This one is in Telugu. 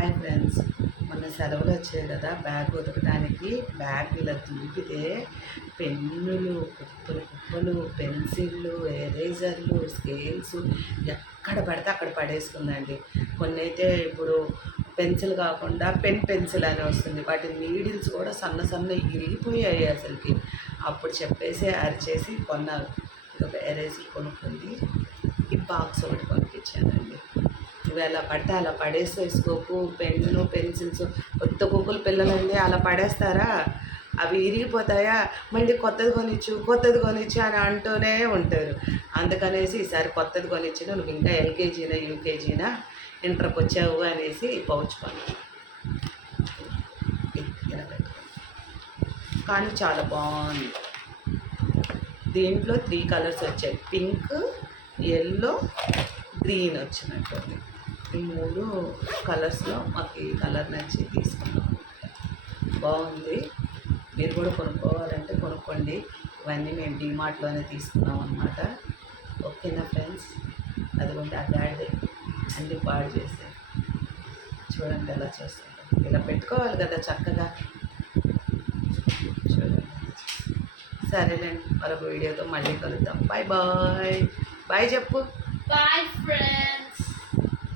హాయ్ ఫ్రెండ్స్, మొన్న సెలవులు వచ్చాయి కదా, బ్యాగ్ ఉతకడానికి బ్యాగ్ ఇలా దులిపితే పెన్నులు కుప్పలు కుప్పలు, పెన్సిళ్ళు, ఎరేజర్లు, స్కేల్స్ ఎక్కడ పడితే అక్కడ పడేసుకుందండి. కొన్ని అయితే ఇప్పుడు పెన్సిల్ కాకుండా పెన్సిల్ అని వస్తుంది, వాటి నీడిల్స్ కూడా సన్న సన్న ఇరిగిపోయాయి అసలుకి. అప్పుడు చెప్పేసి అరిచేసి కొన్నారు. ఒక ఎరేజర్ కొనుక్కుంది, ఈ బాక్స్ ఒకటి కొనిపించానండి. నువ్వు ఎలా పడితే అలా పడేసేసుకోకు. పెన్ను పెన్సిల్స్ కొత్త కుక్కలు పిల్లలండి అలా పడేస్తారా? అవి ఇరిగిపోతాయా? మళ్ళీ కొత్తది కొనిచ్చు అని అంటూనే ఉంటారు. అందుకనేసి ఈసారి కొత్తది కొనిచ్చిన, నువ్వు ఇంకా ఎల్కేజీనా యూకేజీనా ఇంటర్కి వచ్చావు అనేసి పౌచ్ కొన్నాను. ఇలా పెట్టుకో, కానీ చాలా బాగుంది. దీంట్లో 3 కలర్స్ వచ్చాయి, పింక్, ఎల్లో, గ్రీన్ వచ్చినట్టుంది. ఈ 3 కలర్స్లో మాకు ఈ కలర్ నచ్చి తీసుకున్నాం. బాగుంది, మీరు కూడా కొనుక్కోవాలంటే కొనుక్కోండి. ఇవన్నీ మేము డీమార్ట్లోనే తీసుకున్నాం అన్నమాట. ఓకేనా ఫ్రెండ్స్? అదిగోండి ఆ డాడీ అన్నీ పాడు చేశారు. చూడండి ఎలా చేస్తారో. ఇలా పెట్టుకోవాలి కదా చక్కగా. చూడండి. సరేనండి, మరొక వీడియోతో మళ్ళీ కలుద్దాం. Bye bye. బాయ్ చెప్పు. Bye friends.